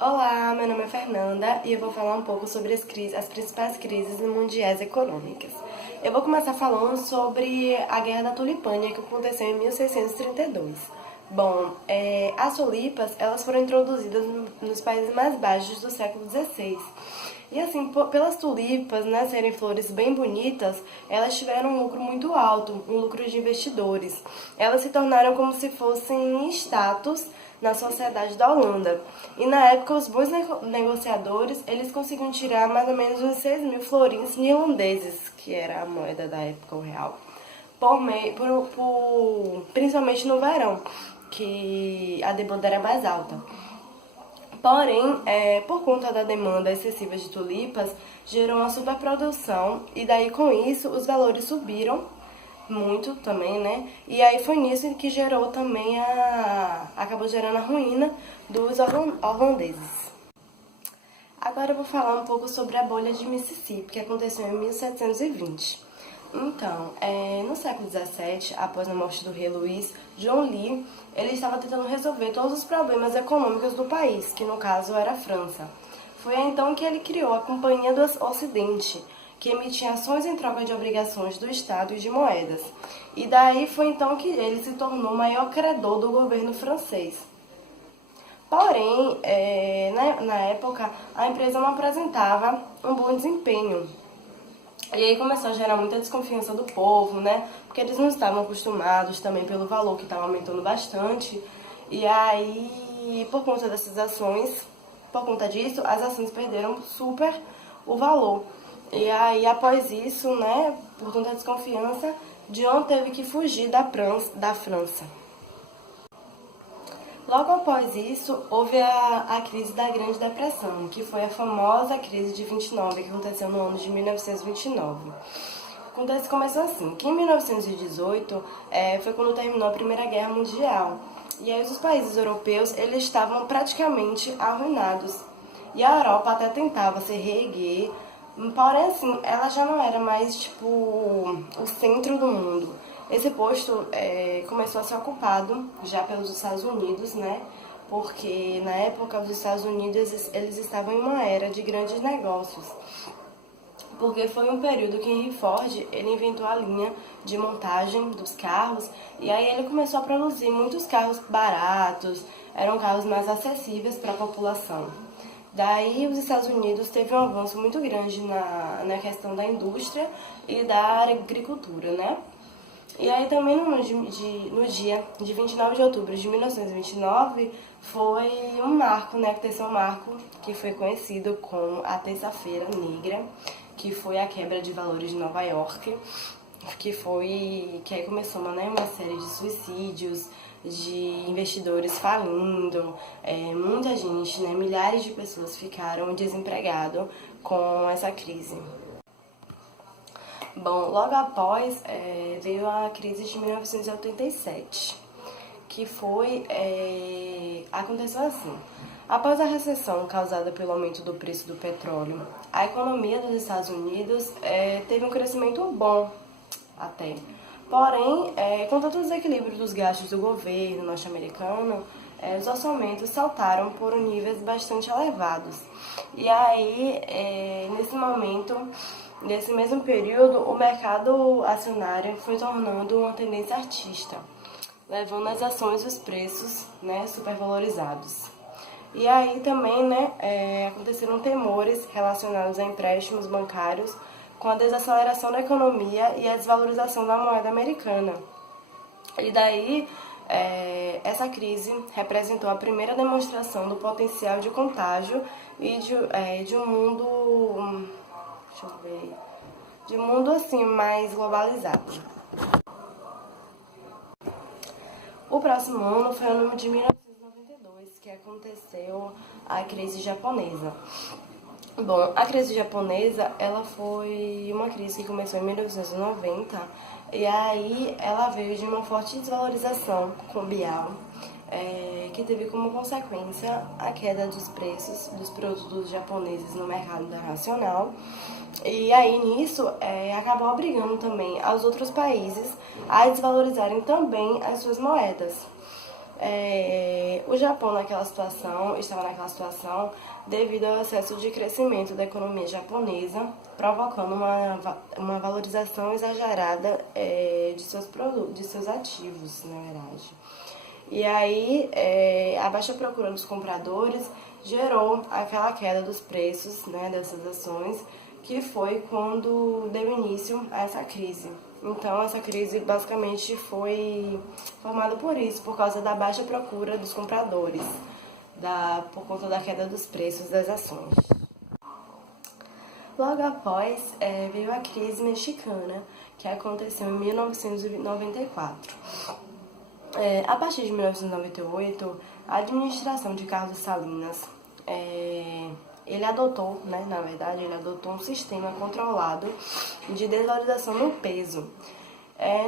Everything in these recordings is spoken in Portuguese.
Olá, meu nome é Fernanda e eu vou falar um pouco sobre as principais crises mundiais econômicas. Eu vou começar falando sobre a Guerra da Tulipânia que aconteceu em 1632. Bom, as tulipas elas foram introduzidas nos países mais baixos do século XVI. E assim, pelas tulipas, né, serem flores bem bonitas, elas tiveram um lucro muito alto, um lucro de investidores. Elas se tornaram como se fossem status na sociedade da Holanda. E na época, os bons negociadores, eles conseguiam tirar mais ou menos uns 6.000 florins neerlandeses, que era a moeda da época, o real, principalmente no verão, que a demanda era mais alta. Porém, por conta da demanda excessiva de tulipas, gerou uma superprodução e daí com isso os valores subiram muito também, né? E aí foi nisso que gerou também acabou gerando a ruína dos holandeses. Agora eu vou falar um pouco sobre a bolha de Mississippi, que aconteceu em 1720. Então, no século XVII, após a morte do rei Luís, John Lee, ele estava tentando resolver todos os problemas econômicos do país, que no caso era a França. Foi então que ele criou a Companhia do Ocidente, que emitia ações em troca de obrigações do Estado e de moedas. E daí foi então que ele se tornou o maior credor do governo francês. Porém, na época, a empresa não apresentava um bom desempenho. E aí começou a gerar muita desconfiança do povo, né? Porque eles não estavam acostumados também pelo valor que estava aumentando bastante. E aí, por conta dessas ações, por conta disso, as ações perderam super o valor. E aí, após isso, né, por conta da desconfiança, John teve que fugir da França. Logo após isso, houve a crise da Grande Depressão, que foi a famosa crise de 29, que aconteceu no ano de 1929. Começou assim, que em 1918 foi quando terminou a Primeira Guerra Mundial. E aí os países europeus eles estavam praticamente arruinados. E a Europa até tentava se reerguer, porém assim, ela já não era mais tipo o centro do mundo. Esse posto começou a ser ocupado já pelos Estados Unidos, né? Porque na época os Estados Unidos eles estavam em uma era de grandes negócios. Porque foi um período que Henry Ford ele inventou a linha de montagem dos carros e aí ele começou a produzir muitos carros baratos, eram carros mais acessíveis para a população. Daí os Estados Unidos teve um avanço muito grande na questão da indústria e da agricultura, né? E aí também no dia de 29 de outubro de 1929 foi um marco, né? Aconteceu um marco que foi conhecido como a Terça-feira Negra, que foi a quebra de valores de Nova York, que aí começou uma série de suicídios, de investidores falindo, muita gente, né? Milhares de pessoas ficaram desempregadas com essa crise. Bom, logo após veio a crise de 1987, que aconteceu assim. Após a recessão causada pelo aumento do preço do petróleo, a economia dos Estados Unidos teve um crescimento bom até. Porém, com todo o desequilíbrio dos gastos do governo norte-americano, os orçamentos saltaram por níveis bastante elevados. E aí, nesse mesmo período, o mercado acionário foi tornando uma tendência artista, levando as ações e os preços, né, supervalorizados. E aí também, né, aconteceram temores relacionados a empréstimos bancários com a desaceleração da economia e a desvalorização da moeda americana. E daí, essa crise representou a primeira demonstração do potencial de contágio e de um mundo, de um mundo assim mais globalizado. O próximo ano foi o ano de 1992, que aconteceu a crise japonesa. Bom, a crise japonesa, ela foi uma crise que começou em 1990 e aí ela veio de uma forte desvalorização cambial, que teve como consequência a queda dos preços dos produtos japoneses no mercado internacional. E aí nisso acabou obrigando também aos outros países a desvalorizarem também as suas moedas. O Japão estava naquela situação devido ao excesso de crescimento da economia japonesa, provocando uma valorização exagerada de seus produtos, de seus ativos, na verdade. E aí, a baixa procura dos compradores gerou aquela queda dos preços, né, dessas ações, que foi quando deu início a essa crise. Então, essa crise basicamente foi formada por isso, por causa da baixa procura dos compradores, por conta da queda dos preços das ações. Logo após, veio a crise mexicana, que aconteceu em 1994. A partir de 1998, a administração de Carlos Salinas, ele adotou um sistema controlado de desvalorização do peso.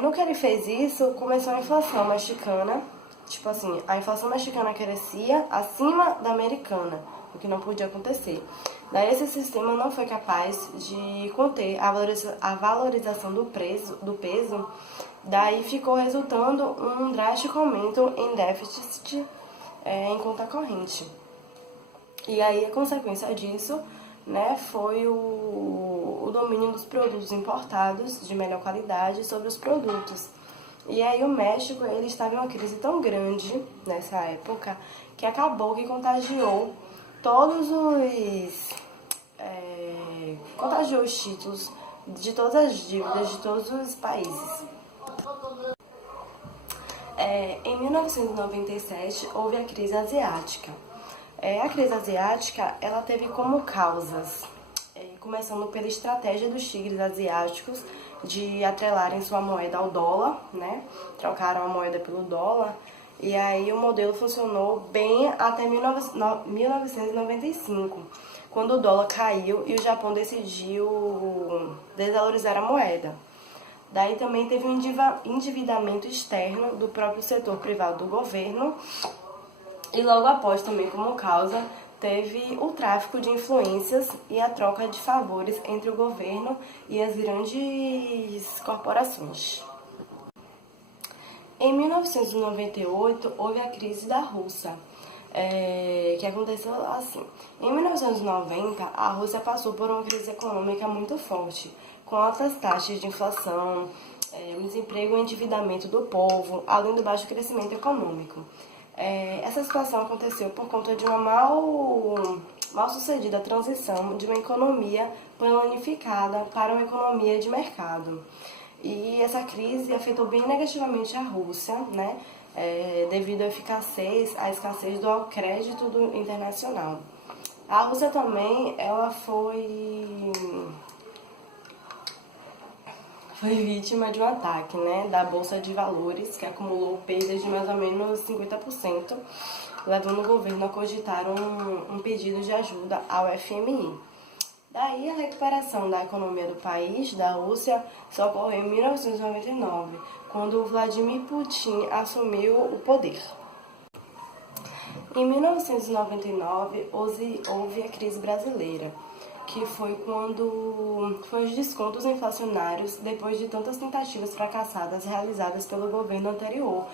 No que ele fez isso, começou a inflação mexicana, tipo assim, a inflação mexicana crescia acima da americana, o que não podia acontecer. Daí esse sistema não foi capaz de conter a valorização do peso, daí ficou resultando um drástico aumento em déficit em conta corrente. E aí a consequência disso, né, foi o domínio dos produtos importados de melhor qualidade sobre os produtos. E aí o México, ele estava em uma crise tão grande nessa época que acabou que contagiou contagiou os títulos de todas as dívidas de todos os países. Em 1997 houve a crise asiática. A crise asiática, ela teve como causas, começando pela estratégia dos tigres asiáticos de atrelarem sua moeda ao dólar, né? Trocaram a moeda pelo dólar, e aí o modelo funcionou bem até 1995, quando o dólar caiu e o Japão decidiu desvalorizar a moeda. Daí também teve um endividamento externo do próprio setor privado do governo, e logo após também como causa teve o tráfico de influências e a troca de favores entre o governo e as grandes corporações. Em 1998 houve a crise da Rússia, que aconteceu assim. Em 1990 a Rússia passou por uma crise econômica muito forte, com altas taxas de inflação, o desemprego e o endividamento do povo, além do baixo crescimento econômico. Essa situação aconteceu por conta de uma mal sucedida transição de uma economia planificada para uma economia de mercado. E essa crise afetou bem negativamente a Rússia, né, devido à escassez do crédito internacional. A Rússia também ela foi vítima de um ataque, né, da Bolsa de Valores, que acumulou perdas de mais ou menos 50%, levando o governo a cogitar um pedido de ajuda ao FMI. Daí a recuperação da economia do país, da Rússia, só ocorreu em 1999, quando Vladimir Putin assumiu o poder. Em 1999, houve a crise brasileira, que foi os descontos inflacionários depois de tantas tentativas fracassadas realizadas pelo governo anterior,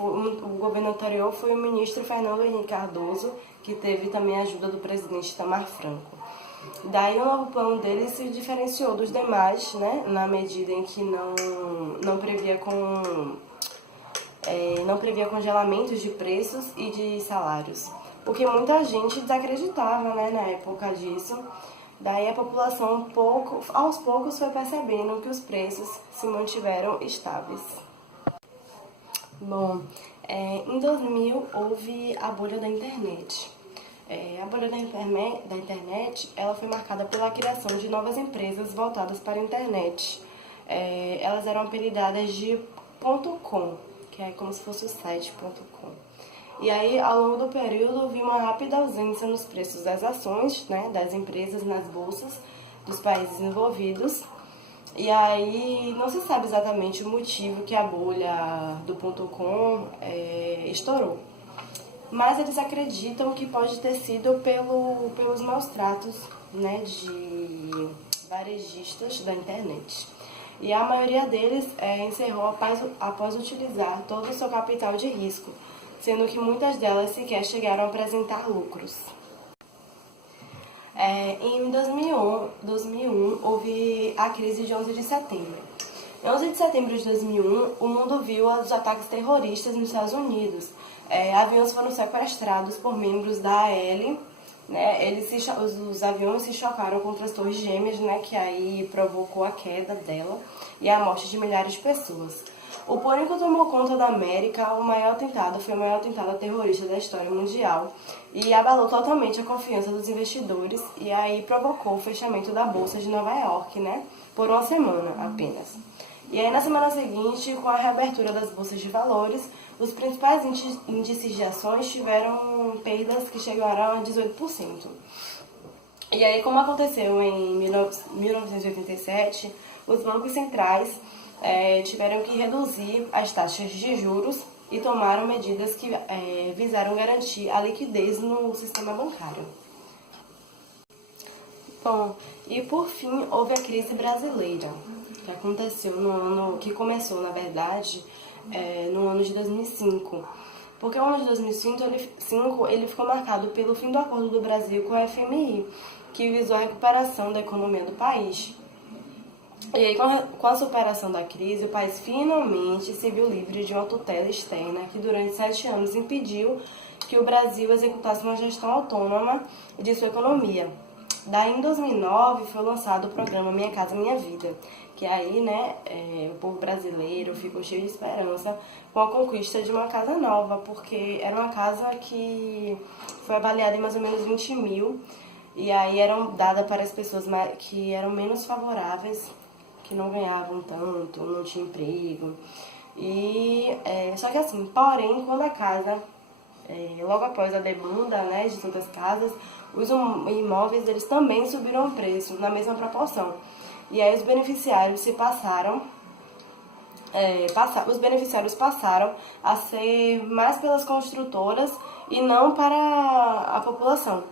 o governo anterior foi o ministro Fernando Henrique Cardoso, que teve também a ajuda do presidente Itamar Franco. Daí o novo plano dele se diferenciou dos demais, né, na medida em que não previa congelamentos de preços e de salários, porque muita gente desacreditava, né, na época disso. Daí a população, aos poucos, foi percebendo que os preços se mantiveram estáveis. Bom, em 2000 houve a bolha da internet. A bolha da internet ela foi marcada pela criação de novas empresas voltadas para a internet. Elas eram apelidadas de .com, que é como se fosse o site .com. E aí, ao longo do período, houve uma rápida ausência nos preços das ações, né, das empresas nas bolsas dos países envolvidos. E aí, não se sabe exatamente o motivo que a bolha do .com estourou. Mas eles acreditam que pode ter sido pelos maus tratos, né, de varejistas da internet. E a maioria deles encerrou após utilizar todo o seu capital de risco, sendo que muitas delas sequer chegaram a apresentar lucros. Em 2001, houve a crise de 11 de setembro. Em 11 de setembro de 2001, o mundo viu os ataques terroristas nos Estados Unidos. Aviões foram sequestrados por membros da AL, né? Os aviões se chocaram contra as torres gêmeas, né? Que aí provocou a queda dela e a morte de milhares de pessoas. O pânico tomou conta da América, foi o maior atentado terrorista da história mundial e abalou totalmente a confiança dos investidores e aí provocou o fechamento da Bolsa de Nova York, né? Por uma semana apenas. E aí na semana seguinte, com a reabertura das bolsas de valores, os principais índices de ações tiveram perdas que chegaram a 18%. E aí, como aconteceu em 1987, os bancos centrais tiveram que reduzir as taxas de juros e tomaram medidas que visaram garantir a liquidez no sistema bancário. Bom, e por fim, houve a crise brasileira, que aconteceu que começou, na verdade, no ano de 2005. Porque o ano de 2005 ele ficou marcado pelo fim do acordo do Brasil com a FMI, que visou a recuperação da economia do país. E aí, com a superação da crise, o país finalmente se viu livre de uma tutela externa que durante 7 anos impediu que o Brasil executasse uma gestão autônoma de sua economia. Daí, em 2009, foi lançado o programa Minha Casa Minha Vida, que aí, né, o povo brasileiro ficou cheio de esperança com a conquista de uma casa nova, porque era uma casa que foi avaliada em mais ou menos 20 mil, e aí eram dadas para as pessoas que eram menos favoráveis, que não ganhavam tanto, não tinham emprego. Só que assim, porém, quando a casa, logo após a demanda, né, de tantas casas, os imóveis eles também subiram o preço na mesma proporção. E aí os beneficiários passaram a ser mais pelas construtoras e não para a população.